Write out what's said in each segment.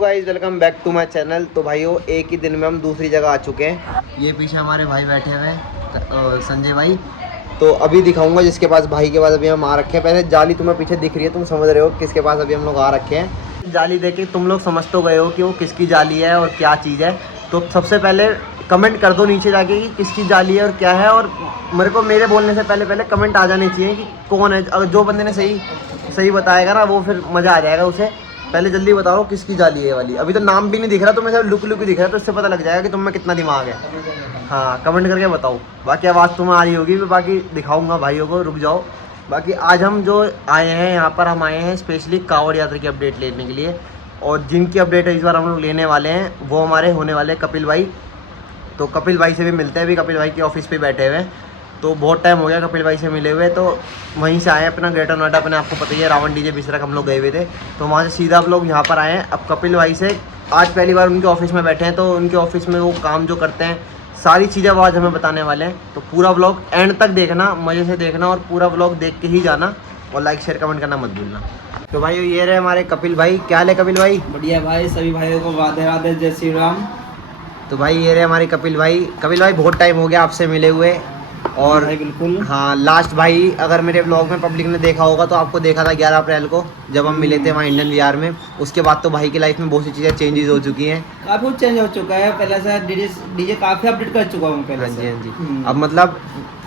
Guys welcome back to my channel. तो भाइयों एक ही दिन में हम दूसरी जगह आ चुके हैं। ये पीछे हमारे भाई बैठे हुए हैं संजय भाई। तो अभी दिखाऊंगा जिसके पास भाई के पास अभी हम आ रखे हैं। पहले जाली तुम्हें पीछे दिख रही है, तुम समझ रहे हो किसके पास अभी हम लोग आ रखे हैं। जाली देख के तुम लोग समझ तो गए हो कि वो किसकी जाली है और क्या चीज़ है। तो सबसे पहले कमेंट कर दो नीचे जाके कि किसकी जाली है और क्या है। और मेरे को मेरे बोलने से पहले कमेंट आ जाने चाहिए कि कौन है। अगर जो बंदे ने सही बताएगा ना वो फिर मज़ा आ जाएगा उसे। पहले जल्दी बताओ किसकी जाली है वाली। अभी तो नाम भी नहीं दिख रहा, तुम्हें सब लुक ही दिख रहा है, तो इससे पता लग जाएगा कि तुम में कितना दिमाग है। हाँ कमेंट करके बताओ। बाकी आवाज़ तुम्हें आ रही होगी, बाकी दिखाऊंगा भाइयों को, रुक जाओ। बाकी आज हम जो आए हैं यहाँ पर, हम आए हैं स्पेशली कांवड़ यात्रा की अपडेट लेने के लिए। और जिनकी अपडेट इस बार हम लोग लेने वाले हैं वो हमारे होने वाले कपिल भाई। तो कपिल भाई से भी मिलते हैं, अभी कपिल भाई की ऑफिस पे बैठे हुए हैं। तो बहुत टाइम हो गया कपिल भाई से मिले हुए। तो वहीं से आए अपना ग्रेटर नोएडा, अपने आपको पता ही है रावण डीजे बिसरक हम लोग गए हुए थे। तो वहाँ से सीधा आप लोग यहाँ पर आए हैं। अब कपिल भाई से आज पहली बार उनके ऑफिस में बैठे हैं। तो उनके ऑफिस में वो काम जो करते हैं सारी चीज़ें वो आज हमें बताने वाले हैं। तो पूरा व्लॉग एंड तक देखना, मज़े से देखना और पूरा व्लॉग देख के ही जाना। और लाइक शेयर कमेंट करना मत भूलना। तो भाई ये रहे हमारे कपिल भाई। क्या हाल है कपिल भाई? बढ़िया भाई, सभी भाइयों को राधे राधे, जय श्री राम। तो भाई ये रहे हमारे कपिल भाई। कपिल भाई बहुत टाइम हो गया आपसे मिले हुए। और भाई बिल्कुल हाँ लास्ट भाई अगर मेरे ब्लॉग में पब्लिक ने देखा होगा तो आपको देखा था 11 अप्रैल को जब हम मिले थे वहाँ इंडियन विहार में। उसके बाद तो भाई की लाइफ में बहुत सी चीज़ें चेंजेस हो चुकी हैं। काफी कुछ चेंज हो चुका है। पहले से डीजे काफी अपडेट कर चुका हूँ पहले हाँ जी से। हाँ जी। अब मतलब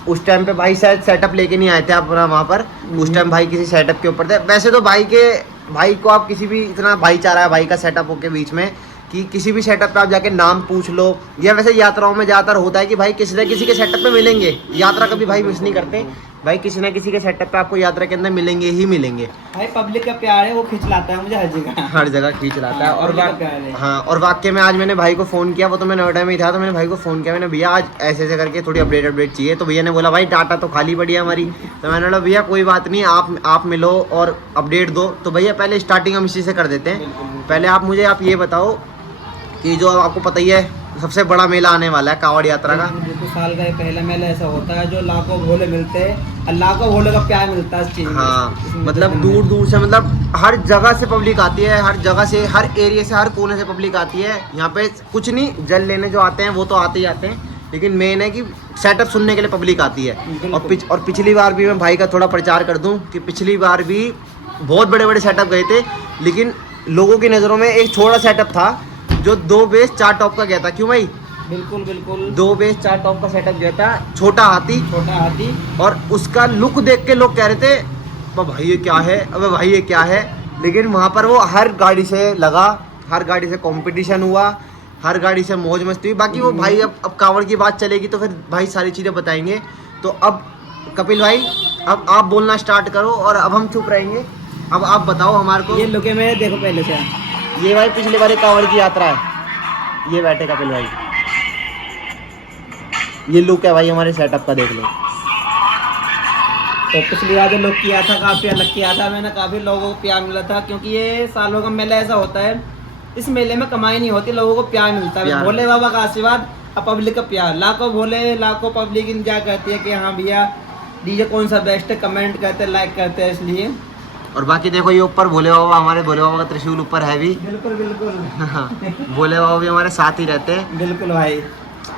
उस टाइम पे भाई शायद सेटअप लेके नहीं आए थे आप वहाँ पर। उस टाइम भाई किसी सेटअप के ऊपर थे। वैसे तो भाई को आप किसी भी इतना भाईचारा है भाई का सेटअप के बीच में कि किसी भी सेटअप पे आप जाके नाम पूछ लो। या वैसे यात्राओं में ज़्यादातर होता है कि भाई किसी न किसी के सेटअप पे मिलेंगे। यात्रा कभी भाई मिस नहीं करते भाई, किसी न किसी के सेटअप पे आपको यात्रा के अंदर मिलेंगे ही मिलेंगे। भाई पब्लिक का प्यार है, वो खींच लाता है मुझे हर जगह खींच लाता है। और प्यार है। हाँ और वाकई में आज मैंने भाई को फ़ोन किया, वो तो मैं नोएडा में ही था। तो मैंने भाई को फ़ोन किया, मैंने भैया आज ऐसे ऐसे करके थोड़ी अपडेट चाहिए। तो भैया ने बोला भाई डाटा तो खाली पड़ी है हमारी। तो मैंने बोला भैया कोई बात नहीं, आप मिलो और अपडेट दो। तो भैया पहले स्टार्टिंग हम इसी से कर देते हैं। पहले आप ये बताओ कि जो आपको पता ही है सबसे बड़ा मेला आने वाला है कांवड़ यात्रा का। बिल्कुल साल का ये पहला मेला ऐसा होता है जो लाखों भोले मिलते हैं और लाखों भोले का प्यार मिलता है इस चीज में। हाँ मतलब दूर दूर से, मतलब हर जगह से पब्लिक आती है, हर जगह से, हर एरिया से, हर कोने से पब्लिक आती है यहाँ पे। कुछ नहीं, जल लेने जो आते हैं वो तो आते ही आते हैं, लेकिन मेन है कि सेटअप सुनने के लिए पब्लिक आती है। और पिछली बार भी मैं भाई का थोड़ा प्रचार कर दूँ कि पिछली बार भी बहुत बड़े बड़े सेटअप गए थे, लेकिन लोगों की नज़रों में एक छोटा सेटअप था जो 2 बेस 4 टॉप का गया था। क्यों भाई? बिल्कुल बिल्कुल 2 बेस 4 टॉप का सेटअप गया था, छोटा हाथी। और उसका लुक देख के लोग कह रहे थे अबे भाई ये क्या है, अबे भाई ये क्या है। लेकिन वहाँ पर वो हर गाड़ी से लगा, हर गाड़ी से कंपटीशन हुआ, हर गाड़ी से मौज मस्ती हुई। बाकी वो भाई अब कांवड़ की बात चलेगी तो फिर भाई सारी चीज़ें बताएंगे। तो अब कपिल भाई अब आप बोलना स्टार्ट करो और अब हम चुप रहेंगे। अब आप बताओ हमारे को। ये लुके में देखो पहले से। ये भाई पिछले बार कांवड़ की यात्रा है, ये बैठे कपिल भाई। ये लुक है भाई हमारे सेटअप का, देख लो। तो पिछली बार जो लुक किया था काफ़ी अलग किया था मैंने, काफ़ी लोगों को प्यार मिला था। क्योंकि ये सालों का मेला ऐसा होता है, इस मेले में कमाई नहीं होती, लोगों को प्यार मिलता है। भोले बाबा का आशीर्वाद और पब्लिक का प्यार। लाखों भोले लाखों पब्लिक इंतजार करती है कि हाँ भैया डीजे कौन सा बेस्ट है, कमेंट करते हैं, लाइक करते हैं इसलिए। और बाकी देखो ये ऊपर भोले बाबा, हमारे भोले बाबा का त्रिशूल ऊपर है भी। बिल्कुल बिल्कुल भोले बाबा भी हमारे साथ ही रहते हैं। बिल्कुल भाई।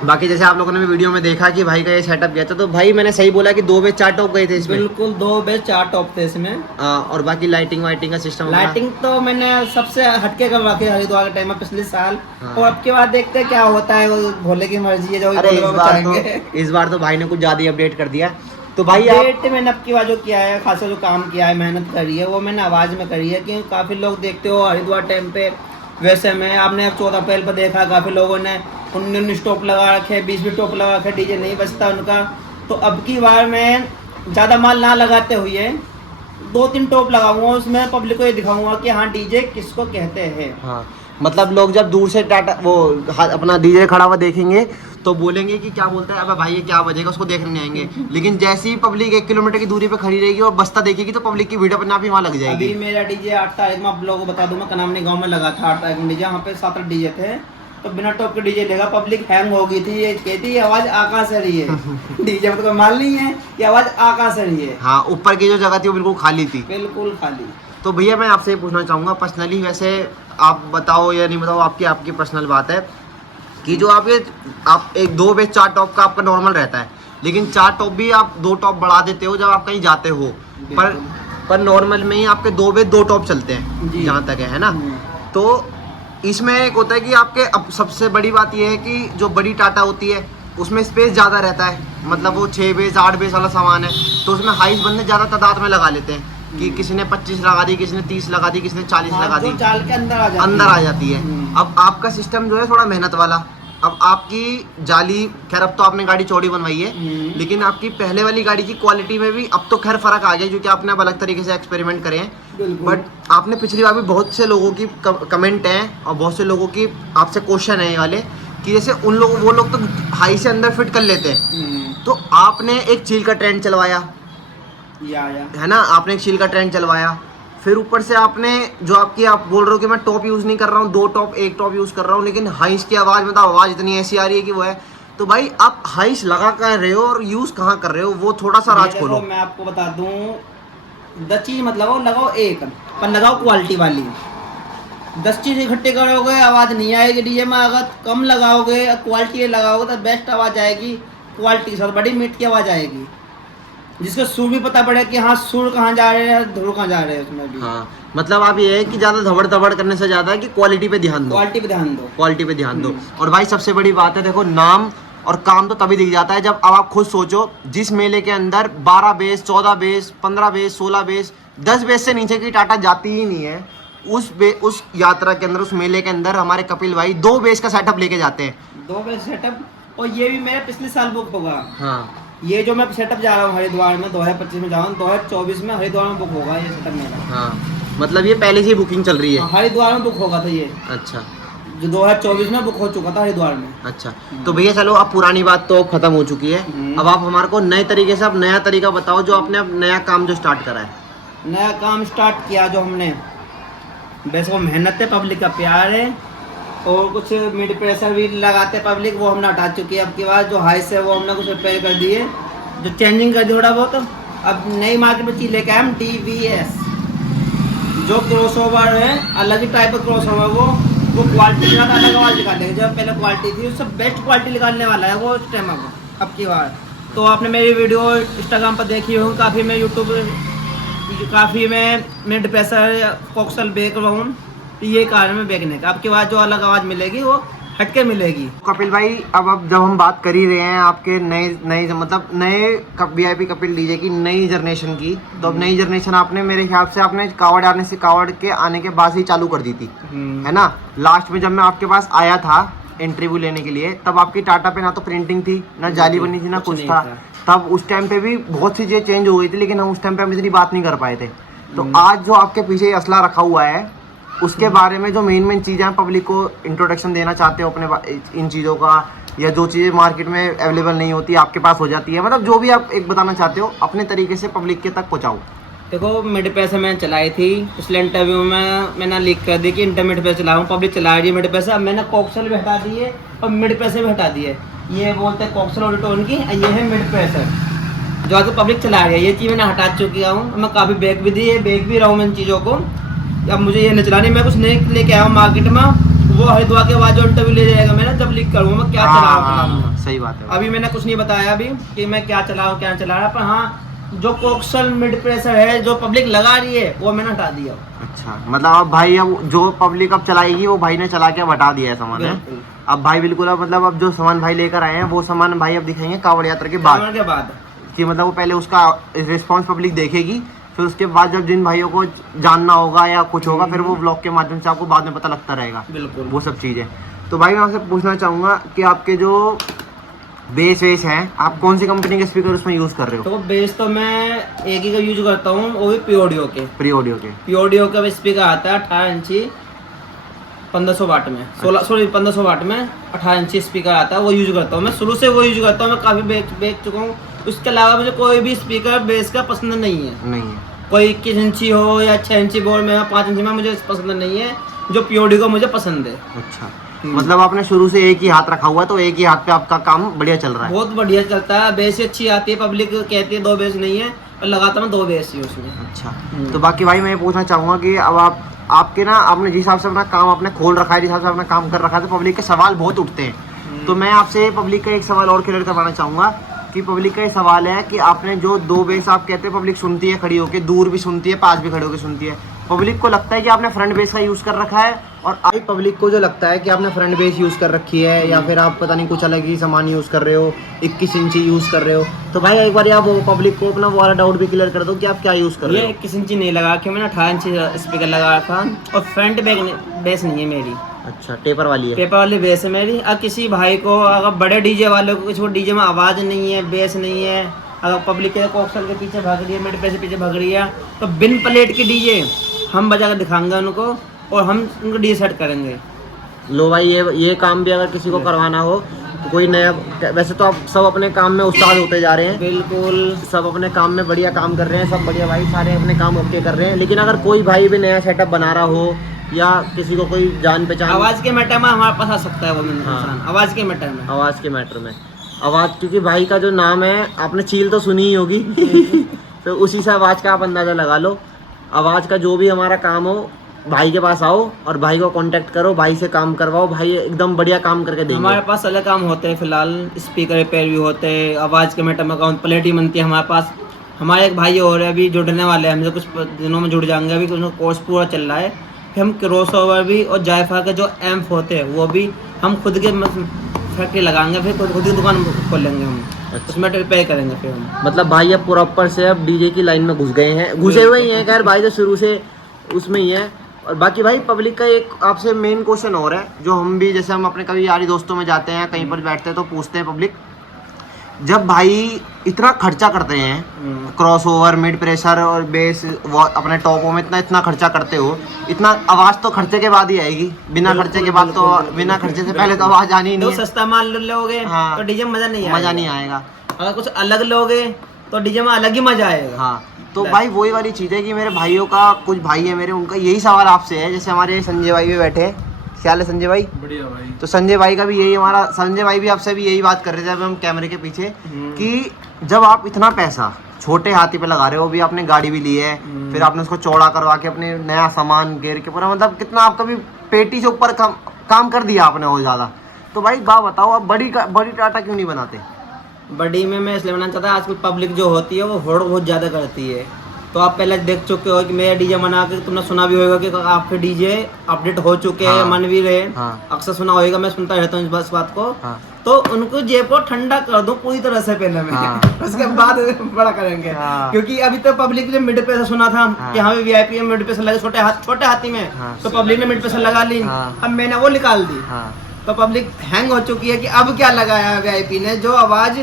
बाकी जैसे आप लोगों ने भी वीडियो में देखा कि भाई का ये सेटअप गया था। तो भाई मैंने सही बोला कि 2 बेस 4 टॉप गए थे इसमें? बिल्कुल 2 बेस 4 टॉप थे इसमें। और बाकी लाइटिंग वाइटिंग का सिस्टम? लाइटिंग तो मैंने सबसे हटके करवा के हरिद्वार के टाइम में पिछले साल। और अब के बाद देखते हैं क्या होता है, वो भोले की मर्जी है जो। अरे इस बार तो भाई ने कुछ ज्यादा ही अपडेट कर दिया। तो भाई मैंने अब की बार जो किया है, खासा जो काम किया है, मेहनत करी है, वो मैंने आवाज़ में करी है। क्योंकि काफ़ी लोग देखते हो हरिद्वार टाइम पे वैसे में आपने 14 अप्रैल पर देखा काफ़ी लोगों ने 19 टॉप लगा रखे, 20 टॉप लगा रखे, डीजे नहीं बजता उनका। तो अब की बार मैं ज़्यादा माल ना लगाते हुए 2-3 टॉप लगाऊंगा, उसमें पब्लिक को ये दिखाऊंगा कि हाँ डीजे किसको कहते हैं। हाँ मतलब लोग जब दूर से टाटा वो अपना डीजे खड़ा हुआ देखेंगे तो बोलेंगे कि क्या बोलता है, अबे भाई ये क्या बजेगा, उसको देखने नहीं आएंगे। लेकिन जैसे ही पब्लिक 1 किलोमीटर की दूरी पे खड़ी रहेगी और बस्ता देखेगी तो पब्लिक की भीड़ अपने आप ही वहाँ लग जाएगी। अभी मेरा डीजे 8 तारीख में आप लोगों को बता दूं, मैं कनामनी गांव में लगा था 8 तारीख में डीजे। यहाँ पे 7 डीजे थे, तो बिना टॉप के डीजे लेगा, पब्लिक हैंग हो गई थी। ये कहती है आवाज़ आकाश से रही है डीजे में तो कोई माल नहीं है, ये आवाज़ आकाश से रही है। हाँ ऊपर की जो जगह थी वो बिल्कुल खाली थी, बिल्कुल खाली। तो भैया मैं आपसे ये पूछना चाहूँगा पर्सनली, वैसे आप बताओ या नहीं बताओ, आपकी आपकी पर्सनल बात है कि जो आप एक 2 बेस 4 टॉप का आपका नॉर्मल रहता है, लेकिन 4 टॉप भी आप 2 टॉप बढ़ा देते हो जब आप कहीं जाते हो, पर नॉर्मल में ही आपके 2 बेस 2 टॉप चलते हैं जहाँ तक है ना। तो इसमें एक होता है कि आपके अब सबसे बड़ी बात यह है कि जो बड़ी टाटा होती है उसमें स्पेस ज़्यादा रहता है, मतलब वो 6 बेस 8 बेस वाला सामान है, तो उसमें हाइस बंदे ज़्यादा तादाद में लगा लेते हैं कि किसी ने 25 लगा दी, किसी ने 30 लगा दी, किसी ने 40 लगा दी, चाल के अंदर आ जाती है। अब आपका सिस्टम जो है थोड़ा मेहनत वाला, अब आपकी जाली, खैर अब तो आपने गाड़ी चौड़ी बनवाई है, लेकिन आपकी पहले वाली गाड़ी की क्वालिटी में भी अब तो खैर फ़र्क आ गया क्योंकि आपने अब अलग तरीके से एक्सपेरिमेंट करे हैं, बट आपने पिछली बार भी बहुत से लोगों की कमेंट हैं और बहुत से लोगों की आपसे क्वेश्चन है ये वाले कि जैसे उन लोग वो लोग तो हाई से अंदर फिट कर लेते हैं, तो आपने एक चील का ट्रेंड चलवाया है ना, आपने एक चील का ट्रेंड चलवाया, फिर ऊपर से आपने जो आपकी आप बोल रहे हो कि मैं टॉप यूज़ नहीं कर रहा हूँ, 2 टॉप 1 टॉप यूज़ कर रहा हूँ, लेकिन हाइस की आवाज़ मतलब आवाज़ इतनी ऐसी आ रही है कि वो है, तो भाई आप हाइस लगा कर रहे हो और यूज़ कहाँ कर रहे हो, वो थोड़ा सा राज खोलो। मैं आपको बता दूँ, 10 चीज़ मत लगाओ एक, पर लगाओ क्वालिटी वाली। 10 चीज़ इकट्ठे करोगे आवाज़ नहीं आएगी डीजे में, अगर कम लगाओगे क्वालिटी लगाओगे तो बेस्ट आवाज़ आएगी, क्वालिटी के साथ बड़ी मीट की आवाज़ आएगी, जिसका सुर भी पता पड़े कि हाँ सुर कहाँ जा रहे हैं, धुर कहाँ जा रहे हैं उसमें भी। हाँ, मतलब आप ये है कि ज़्यादा धबड़ धबड़ करने से ज़्यादा है कि क्वालिटी पे ध्यान दो, क्वालिटी पे ध्यान दो, क्वालिटी पे ध्यान दो। और भाई सबसे बड़ी बात है, देखो नाम और काम तो तभी दिख जाता है जब अब आप खुद सोचो, जिस मेले के अंदर 12 base 14 base 15 base 16 base 10 base से नीचे की टाटा जाती ही नहीं है, उस यात्रा के अंदर, उस मेले के अंदर हमारे कपिल भाई 2 बेस का सेटअप लेके जाते हैं, 2 बेस सेटअप। और ये भी मेरा पिछले साल बुक होगा। हाँ, ये जो मैं सेटअप जा रहा हूँ हरिद्वार में 2025 में जा रहा हूँ, 2024 में हरिद्वार में बुक होगा ये सेटअप मेरा। हाँ, मतलब ये पहले से ही बुकिंग चल रही है। हरिद्वार में बुक होगा था ये। अच्छा, जो 2024 में बुक हो चुका था हरिद्वार में। अच्छा, तो भैया चलो अब पुरानी बात तो खत्म हो चुकी है, अब आप हमारे को नए तरीके से, अब नया तरीका बताओ जो आपने अब नया काम जो स्टार्ट करा है। नया काम स्टार्ट किया जो हमने, वैसे वो मेहनत है, पब्लिक का प्यार है, और कुछ मिड प्रेशर भी लगाते पब्लिक, वो हमने हटा चुकी है। अब की बात जो हाइस है वो हमने कुछ रिपेयर कर दिए, जो चेंजिंग कर दी थोड़ा बहुत। अब नई मार्केट में चीज लेके आए हम DVS, जो क्रॉसओवर है, अलग ही टाइप का क्रॉसओवर, वो क्वालिटी के साथ अलग आवाज़ निकालेगा। जब पहले क्वालिटी थी उससे बेस्ट क्वालिटी निकालने वाला है वो इस टाइम अब की बार। तो आपने मेरी वीडियो इंस्टाग्राम पर देखी होंगी, काफ़ी मैं यूट्यूब काफ़ी मैं मिड प्रेशर कॉक्सल बेच रहा हूँ, तो ये कारण है बेचने का। आपके बाद जो अलग आवाज़ मिलेगी वो हटके मिलेगी। कपिल भाई अब जब हम बात कर ही रहे हैं आपके नए मतलब नए VIP कपिल डीजे की नई जनरेशन की, तो अब नई जनरेशन आपने मेरे ख्याल से आपने कावड़ के आने के बाद ही चालू कर दी थी, है ना। लास्ट में जब मैं आपके पास आया था इंटरव्यू लेने के लिए, तब आपकी टाटा पे ना तो प्रिंटिंग थी, ना जाली बनी थी, ना कुछ था। तब उस टाइम पे भी बहुत सी चीज़ें चेंज हो गई थी, लेकिन हम उस टाइम पे हम इतनी बात नहीं कर पाए थे। तो आज जो आपके पीछे असला रखा हुआ है, उसके बारे में जो मेन चीज़ें हैं पब्लिक को इंट्रोडक्शन देना चाहते हो अपने इन चीज़ों का, या जो चीज़ें मार्केट में अवेलेबल नहीं होती आपके पास हो जाती है, मतलब जो भी आप एक बताना चाहते हो अपने तरीके से पब्लिक के तक पहुँचाओ। देखो मिड पैसा मैंने चलाई थी, पिछले इंटरव्यू में मैंने लिख कर दी कि इंटरमीडिएट पैसे चला हूँ, पब्लिक चला रही है मिड पैसा। मैंने कॉक्सल भी हटा दिए और मिड पैसे भी हटा दिए। ये बोलते हैं कॉक्सल ऑडिटोन की, ये है मिड पैसा जो आगे पब्लिक चला रही है। ये चीज़ मैंने हटा चुकी हूँ, मैं काफ़ी बेच भी दी है, बेच भी रहा हूँ मैं इन चीज़ों को। अब मुझे ये नहीं चलानी, मैं कुछ नए लेके आया हूँ मार्केट में, वो हरिद्वार के बाद जो इंटरव्यू ले जाएगा मैंने जब लिख करूँगा मैं क्या चला रहा हूँ। सही बात है। अभी मैंने कुछ नहीं बताया अभी कि मैं क्या चला हूँ क्या चला रहा, पर हाँ जो कॉक्सल मिड प्रेशर है जो पब्लिक लगा रही है वो मैंने हटा दिया। अच्छा, मतलब अब भाई अब जो पब्लिक अब चलाएगी वो भाई ने चला के अब हटा दिया है सामान है। अब भाई बिल्कुल अब मतलब अब जो सामान भाई लेकर आए हैं वो सामान भाई अब दिखाएंगे कावड़ यात्रा के बाद कि मतलब वो पहले उसका रिस्पांस पब्लिक देखेगी, फिर उसके बाद जब जिन भाइयों को जानना होगा या कुछ होगा फिर वो व्लॉग के माध्यम से आपको बाद में पता लगता रहेगा। बिल्कुल वो सब चीज़ें। तो भाई मैं आपसे पूछना चाहूँगा कि आपके जो बेस हैं, आप कौन सी कंपनी के स्पीकर उसमें यूज़ कर रहे हो? तो बेस तो मैं एक ही का यूज करता हूँ, वो भी पी ऑडियो का स्पीकर आता है 18 इंची 1500 वाट में, 1500 वाट में 18 इंची स्पीकर आता है, वो यूज करता हूँ मैं, शुरू से वो यूज करता हूँ मैं, काफ़ी बेच चुका हूँ। उसके अलावा मुझे कोई भी स्पीकर बेस का पसंद नहीं है। कोई 21 इंची हो या 6 इंची बोर्ड में 5 इंची में मुझे पसंद नहीं है, जो पीओडी का मुझे पसंद है। अच्छा, मतलब आपने शुरू से एक ही हाथ रखा हुआ है, तो एक ही हाथ पे आपका काम बढ़िया चल रहा है? बहुत बढ़िया चलता है, बेस अच्छी आती है, पब्लिक कहती है 2 बेस नहीं है, पर लगाता मैं 2 बेस ही उसमें। अच्छा, तो बाकी भाई मैं पूछना चाहूँगा कि अब आप आपके ना आपने जिस हिसाब से अपना काम आपने खोल रखा है, जिस हिसाब से अपना काम कर रखा है, तो पब्लिक के सवाल बहुत उठते हैं। तो मैं आपसे पब्लिक का एक सवाल और क्लियर करवाना चाहूँगा कि पब्लिक का ये सवाल है कि आपने जो 2 बेस आप कहते हैं पब्लिक सुनती है खड़ी होकर, दूर भी सुनती है, पास भी खड़े होकर सुनती है, पब्लिक को लगता है कि आपने फ्रंट बेस का यूज़ कर रखा है, और आई पब्लिक को जो लगता है कि आपने फ्रंट बेस यूज़ कर रखी है या फिर आप पता नहीं कुछ अलग ही सामान यूज़ कर रहे हो, 21 इंची यूज़ कर रहे हो। तो भाई एक बार आप वो पब्लिक को अपना वो वाला डाउट भी क्लियर कर दो कि आप क्या यूज़ कर रहे हो। ये 21 इंची नहीं लगा के मैंने 18 इंची स्पीकर लगा रखा, और फ्रंट बेस नहीं है मेरी, अच्छा टेपर वाली है। पेपर वाली बेस है मेरी। अब किसी भाई को अगर बड़े डीजे वाले को, किसी डीजे में आवाज़ नहीं है, बेस नहीं है, अगर पब्लिक के कोक्सल के पीछे भाग रही है, मिड पे से पीछे भाग रही है, तो बिन प्लेट की डीजे हम बजा कर दिखाएंगे उनको, और हम उनको डीजे सेट करेंगे। लो भाई ये काम भी अगर किसी को करवाना हो तो कोई नया, वैसे तो आप सब अपने काम में उस्ताद होते जा रहे हैं, बिल्कुल सब अपने काम में बढ़िया काम कर रहे हैं, सब बढ़िया भाई सारे अपने काम ओके कर रहे हैं, लेकिन अगर कोई भाई भी नया सेटअप बना रहा हो या किसी को कोई जान पहचान, आवाज़ के मैटर में हमारे पास आ सकता है वो इंसान, आवाज़ के मैटर में, आवाज़ के मैटर में, आवाज़, क्योंकि भाई का जो नाम है आपने चील तो सुनी ही होगी तो उसी से आवाज़ का आप अंदाज़ा लगा लो। आवाज़ का जो भी हमारा काम हो भाई के पास आओ और भाई को कांटेक्ट करो, भाई से काम करवाओ, भाई एकदम बढ़िया काम करके देंगे। हमारे पास अलग काम होते हैं, फिलहाल स्पीकर रिपेयर भी होते हैं, आवाज़ के मैटर में काउंट प्लेट ही बनती है हमारे पास। हमारे एक भाई और है अभी जुड़ने वाले हैं, हम जो कुछ दिनों में जुड़ जाएंगे, अभी कुछ कोर्स पूरा चल रहा है। फिर हम क्रॉस ओवर भी और जायफा के जो एम्प होते हैं वो भी हम खुद के फैक्ट्री लगाएंगे, फिर खुद की दुकान खोलेंगे हम, उसमें रिपेयर करेंगे फिर हम। मतलब भाई अब प्रॉपर से अब डीजे की लाइन में घुस गए हैं, घुसे हुए ही हैं, खैर भाई तो शुरू से उसमें ही है। और बाकी भाई पब्लिक का एक आपसे मेन क्वेश्चन और है, जो हम भी जैसे हम अपने कभी यारी दोस्तों में जाते हैं, कहीं पर बैठते हैं तो पूछते हैं पब्लिक, जब भाई इतना खर्चा करते हैं क्रॉस ओवर, मिड प्रेशर और बेस अपने टॉपों में इतना खर्चा करते हो, इतना आवाज़ तो खर्चे के बाद ही आएगी, बिना खर्चे के बाद तो, बिना खर्चे से पहले तो आवाज़ आनी ही नहीं है। सस्ता माल लोगे हाँ, तो डीजे में मजा नहीं आएगा। अगर कुछ अलग लोगे तो डीजे में अलग ही मजा आएगा। हाँ, तो भाई वही वाली चीज़ है कि मेरे भाइयों का, कुछ भाई है मेरे, उनका यही सवाल आपसे है। जैसे हमारे संजय भाई भी बैठे हैं, क्या हाल है संजय भाई? बढ़िया भाई। तो संजय भाई का भी यही, हमारा संजय भाई भी आपसे भी यही बात कर रहे थे अभी हम कैमरे के पीछे, कि जब आप इतना पैसा छोटे हाथी पे लगा रहे हो, अभी आपने गाड़ी भी ली है, फिर आपने उसको चौड़ा करवा के अपने नया सामान घेर के पूरा, मतलब कितना आपका भी पेटी से ऊपर काम कर दिया आपने और ज़्यादा। तो भाई बात बताओ, आप बड़ी टाटा क्यों नहीं बनाते? बड़ी में मैं इसलिए बनाना चाहता हूँ, आजकल पब्लिक जो होती है वो होड़ बहुत ज़्यादा करती है। तो आप पहले देख चुके हो कि मेरा डीजे बना के, तुमने सुना भी होगा कि आपके डीजे अपडेट हो चुके हैं, मन भी रहे, अक्सर सुना होगा, मैं सुनता रहता हूँ इस बात को। तो उनको जेब को ठंडा कर दो पूरी तरह से पहले में, उसके बाद बड़ा करेंगे। क्योंकि अभी तो पब्लिक ने मिड पे सुना था कि हाँ VIP में मिड पे लगे, छोटे हाथी में, तो पब्लिक ने मिड पे लगा ली, अब मैंने वो निकाल दी, तो पब्लिक हैंग हो चुकी है कि अब क्या लगाया VIP ने, जो आवाज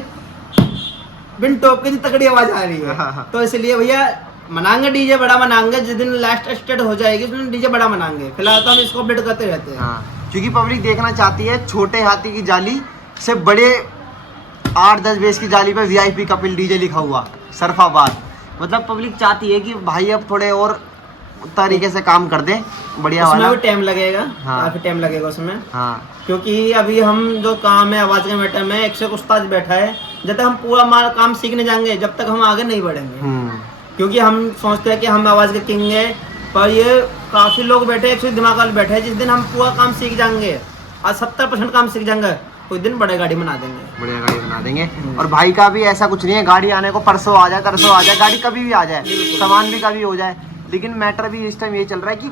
बिन टॉप की तगड़ी आवाज आ रही है। तो इसलिए भैया मनाएंगे डीजे बड़ा, मनाएंगे जिस दिन लास्ट स्टेट हो जाएगी उस दिन डीजे बड़ा मनाएंगे। फिलहाल तो हम इसको अपडेट करते रहते हैं, क्योंकि पब्लिक देखना चाहती है छोटे हाथी की जाली से बड़े 8-10 बेस की जाली पे VIP कपिल डीजे लिखा हुआ सरफाबाद। मतलब पब्लिक चाहती है कि भाई अब थोड़े और तरीके से काम कर दें, बढ़िया वाला। उसमें भी टाइम लगेगा, काफी टाइम लगेगा उसमें, क्योंकि अभी हम जो काम है आवाज के मैटर में, एक से एक उस्ताद बैठा है, जब तक हम पूरा हमारा काम सीखने जाएंगे जब तक हम आगे नहीं बढ़ेंगे। क्योंकि हम सोचते हैं कि हम आवाज के किंग है, पर ये काफी लोग बैठे, एक दिमाग वाले बैठे हैं, जिस दिन हम पूरा काम सीख जाएंगे, आज 70% काम सीख जाएंगे, कोई दिन बड़े गाड़ी बना देंगे, बढ़िया गाड़ी बना देंगे। और भाई का भी ऐसा कुछ नहीं है, गाड़ी आने को परसों आ जाए, तरसों आ जाए, गाड़ी कभी भी आ जाए, सामान भी कभी हो जाए। लेकिन मैटर भी इस टाइम ये चल रहा है कि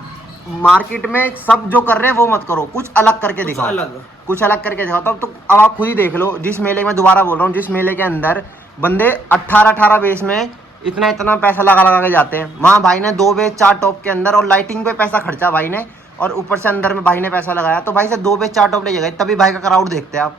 मार्केट में सब जो कर रहे हैं वो मत करो, कुछ अलग करके दिखाओ, कुछ अलग करके दिखाओ। तो अब आप खुद ही देख लो, जिस मेले में, दोबारा बोल रहा हूँ, जिस मेले के अंदर बंदे 18 बेस में इतना पैसा लगा के जाते हैं, वहाँ भाई ने 2 बेस 4 टॉप के अंदर और लाइटिंग पे पैसा खर्चा भाई ने, और ऊपर से अंदर में भाई ने पैसा लगाया, तो भाई से 2 बेस 4 टॉप ले गए, तभी भाई का क्राउड देखते हैं आप।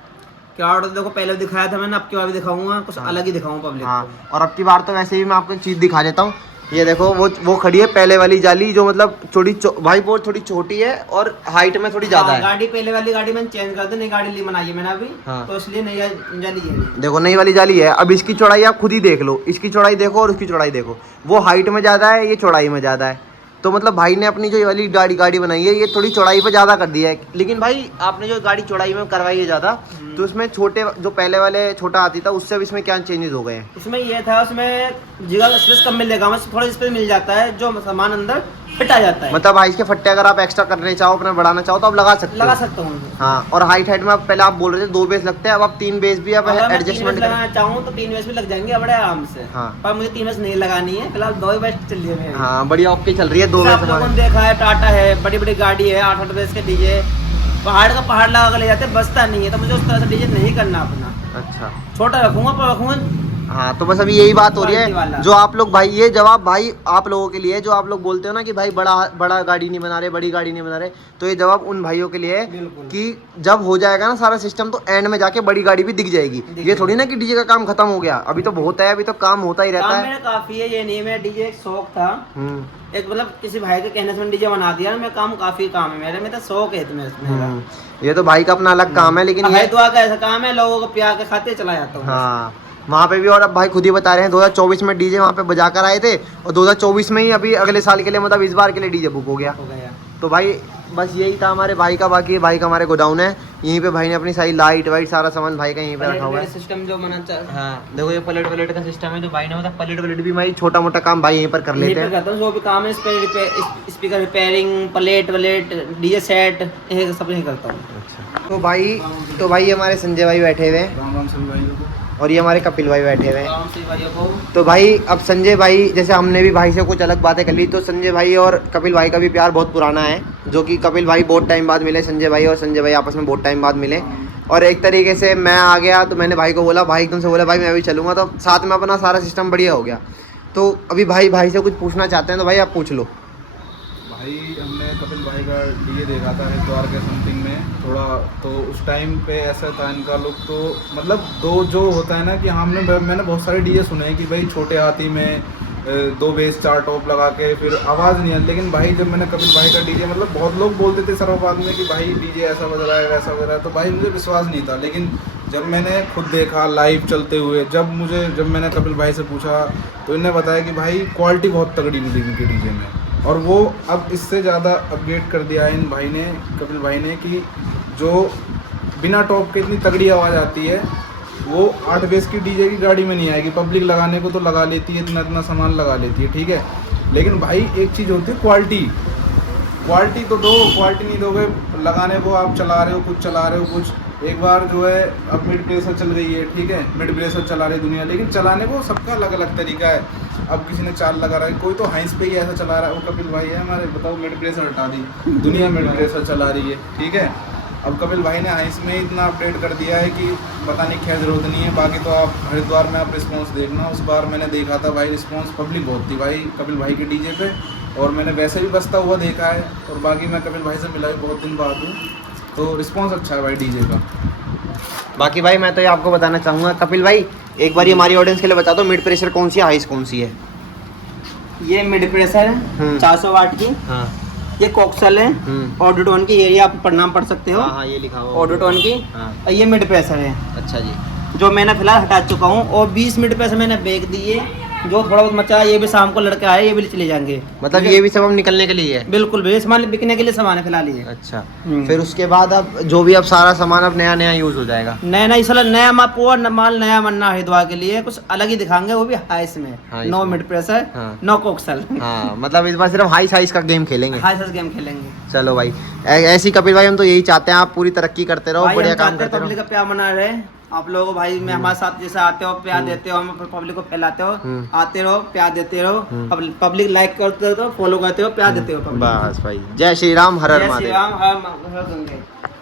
क्राउड देखो, पहले दिखाया था मैंने, अब की बार भी दिखाऊंगा, कुछ अलग ही दिखाऊंगा पब्लिक को। और अब की बार तो वैसे भी मैं आपको एक चीज़ दिखा देता हूँ, ये देखो वो खड़ी है पहले वाली जाली, जो मतलब भाई बहुत थोड़ी छोटी है और हाइट में थोड़ी ज्यादा है। गाड़ी पहले वाली गाड़ी मैंने चेंज कर दी, नई गाड़ी ली बनाई है मैंने अभी, तो इसलिए नई जाली है। देखो नई वाली जाली है। अब इसकी चौड़ाई आप खुद ही देख लो, इसकी चौड़ाई देखो और उसकी चौड़ाई देखो, वो हाइट में ज्यादा है, ये चौड़ाई में ज्यादा है। तो मतलब भाई ने अपनी जो वाली गाड़ी बनाई है, ये थोड़ी चौड़ाई पे ज़्यादा कर दी है। लेकिन भाई आपने जो गाड़ी चौड़ाई में करवाई है ज़्यादा, तो उसमें छोटे जो पहले वाले छोटा हाथी था, उससे अब इसमें क्या चेंजेस हो गए हैं? उसमें ये था, उसमें जगह स्पेस कम मिलेगा, हमें थोड़ा स्पेस मिल जाता है, जो सामान अंदर फिट आ जाता है। मतलब हाइस के फट्टे अगर आप एक्स्ट्रा करने चाहो, अपना बढ़ाना चाहो तो आप लगा सकते लगा हो। सकता हूँ। हाँ, और हाइट में पहले आप बोल रहे थे 2 बेस लगते हैं, अब आप 3 बेस भी आप अगर मैं 3 एडजस्टमेंट बेस लगाना चाहूँ तो 3 बेस भी लग जाएंगे बड़े आराम से। हाँ। पर मुझे 3 बेस नहीं लगानी है, फिलहाल 2 ही बेस चल रही है मेरी। हाँ, बढ़िया ओके चल रही है 2 जैसे बेस आप लोगों हमारे। ने देखा है टाटा है, बड़ी बड़ी गाड़ी है, 8-8 बेस के डीजे, पहाड़ का पहाड़ लगा कर ले जाते, बसता नहीं है। तो मुझे उस तरह से डीजे नहीं करना अपना, अच्छा छोटा रखूंगा पर रखूंगा। हाँ, तो बस अभी यही बात हो रही क्वालिटी वाला। है जो आप लोग भाई, ये जवाब भाई आप लोगों के लिए, जो आप लोग बोलते हो ना कि भाई बड़ा बड़ा गाड़ी नहीं बना रहे, बड़ी गाड़ी नहीं बना रहे, तो ये जवाब उन भाइयों के लिए है बिल्कुल। कि जब हो जाएगा ना सारा सिस्टम तो एंड में जाके बड़ी गाड़ी भी दिख जाएगी। ये थोड़ी ना कि डीजे का काम खत्म हो गया, अभी तो बहुत है, अभी तो काम होता ही रहता काम है। मेरा काफी है, ये नहीं, मेरा डीजे एक शौक था। हम्म। एक मतलब किसी भाई के कहने से मैंने डीजे बना दिया ना, मैं काम काफी काम है मेरे में, तो शौक है इतना मेरा। ये तो भाई का अपना अलग काम है, लेकिन ये हरिद्वार का ऐसा काम है, लोगों को प्यार के खाते चला जाता हूँ। हाँ, वहाँ पे भी। और अब भाई खुद ही बता रहे हैं 2024 में डीजे वहाँ पे बजा कर आए थे, और 2024 में ही अभी अगले साल के लिए, मतलब इस बार के लिए डीजे बुक हो गया। हो गया। तो भाई बस यही था हमारे भाई का। बाकी भाई का हमारे गोडाउन है, यहीं पे भाई ने अपनी सारी लाइट वाइट सारा सामान भाई का यहीं पे रखा हुआ है। सिस्टम जो मना हाँ, देखो ये प्लेट का सिस्टम है जो भाई ने, मतलब प्लेट भी भाई छोटा मोटा काम भाई यहीं पर कर लेते हैं। करता हूँ, जो भी काम है, speaker repairing, plate DJ set, ये सब नहीं करता हूँ। अच्छा, तो भाई हमारे संजय भाई बैठे हुए हैं, राम राम सभी भाइयों को। और ये हमारे कपिल भाई बैठे हुए हैं। राम सभी भाइयों को। तो भाई अब संजय भाई, जैसे हमने भी भाई से कुछ अलग बातें कर ली, तो संजय भाई और कपिल भाई का भी प्यार बहुत पुराना है, जो कि कपिल भाई बहुत टाइम बाद मिले, संजय भाई और संजय भाई आपस में बहुत टाइम बाद मिले। और एक तरीके से मैं आ गया तो मैंने भाई को बोला, भाई एकदम से बोला भाई मैं भी चलूँगा, तो साथ में अपना सारा सिस्टम बढ़िया हो गया। तो अभी भाई से कुछ पूछना चाहते हैं, तो भाई आप पूछ लो। भाई हमने कपिल भाई का डीजे देखा था हरिद्वार के समथिंग में थोड़ा, तो उस टाइम पे ऐसा था इनका लुक, तो मतलब दो जो होता है ना कि मैंने बहुत सारे डीजे सुने हैं कि भाई छोटे हाथी में 2 बेस 4 टॉप लगा के फिर आवाज़ नहीं है, लेकिन भाई जब मैंने कपिल भाई का डीजे, मतलब बहुत लोग बोलते थे सर्वबाद में कि भाई डीजे ऐसा बज रहा है वैसा बज रहा है, तो भाई मुझे विश्वास नहीं था। लेकिन जब मैंने खुद देखा लाइव चलते हुए, जब मैंने कपिल भाई से पूछा तो इन्होंने बताया कि भाई क्वालिटी बहुत तगड़ी मिली इनके डीजे में, और वो अब इससे ज़्यादा अपग्रेड कर दिया है इन भाई ने, कपिल भाई ने, कि जो बिना टॉप के इतनी तगड़ी आवाज़ आती है वो 8 बेस की डीजे की गाड़ी में नहीं आएगी। पब्लिक लगाने को तो लगा लेती है, इतना सामान लगा लेती है, ठीक है, लेकिन भाई एक चीज़ होती है क्वालिटी तो दो, क्वालिटी नहीं दोगे, लगाने को आप चला रहे हो कुछ, एक बार जो है अब मिड प्रेशर चल रही है, ठीक है, मिड प्रेशर चला रही दुनिया, लेकिन चलाने को सबका अलग अलग तरीका है। अब किसी ने चाल लगा रहा है, कोई तो हाइंस पे ही ऐसा चला रहा है, वो कपिल भाई है हमारे, बताओ मिड प्रेशर हटा दी, दुनिया मिड प्रेशर चला रही है, ठीक है। अब कपिल भाई ने हाइंस में इतना अपडेट कर दिया है कि बताने की ज़रूरत नहीं है। बाकी तो आप हरिद्वार में आप रिस्पॉन्स देखना, उस बार मैंने देखा था भाई रिस्पॉन्स पब्लिक बहुत थी भाई कपिल भाई के डीजे पे, और मैंने वैसे भी बजता हुआ देखा है, और बाकी मैं कपिल भाई से मिला भी बहुत दिन बाद हूँ, तो रिस्पॉन्स अच्छा है भाई डीजे का। बाकी भाई मैं तो ये आपको बताना चाहूँगा, कपिल भाई एक बार हमारी ऑडियंस के लिए बता दो, मिड प्रेशर कौन सी है, हाइस कौन सी है? ये मिड प्रेशर है 400 वाट की। हाँ, ये कोक्सल है ऑडियोटोन की, ये आप नाम पढ़ सकते हो। हाँ, ये लिखा हुआ ऑडियोटोन की। हाँ। और ये मिड प्रेशर है, अच्छा जी, जो मैंने फिलहाल हटा चुका हूँ, और 20 मिड प्रेशर मैंने बेच दिए, जो थोड़ा बहुत बचा है ये भी शाम को लड़के आए, ये भी चले जाएंगे। मतलब ये भी सब हम निकलने के लिए है? बिल्कुल भी सामान बिकने के लिए सामान है फिलहाल ये। अच्छा, फिर उसके बाद अब जो भी अब सारा सामान अब नया यूज हो जाएगा? नया इस नया माल नया बनना हरिद्वार के लिए, कुछ अलग ही दिखाएंगे, वो भी हाइस में, नो मिड प्रेशर, नो कोक्सल। हाँ, मतलब इस बार सिर्फ हाई साइज का गेम खेलेंगे, हाई साइज गेम खेलेंगे। चलो भाई, ऐसी कपिल भाई हम तो यही चाहते हैं, आप पूरी तरक्की करते रहो, बढ़िया काम करते रहो, पब्लिक का प्यार बना रहे आप लोगों को भाई, मैं हमारे साथ जैसे आते हो प्यार देते हो, हम पब्लिक को फैलाते हो, आते रहो प्यार देते रहो, पब्लिक लाइक करते हो, फॉलो करते हो, प्यार देते हो। बस भाई, जय श्री राम, हर हर जय श्री महादेव। राम, हर हर गंगे।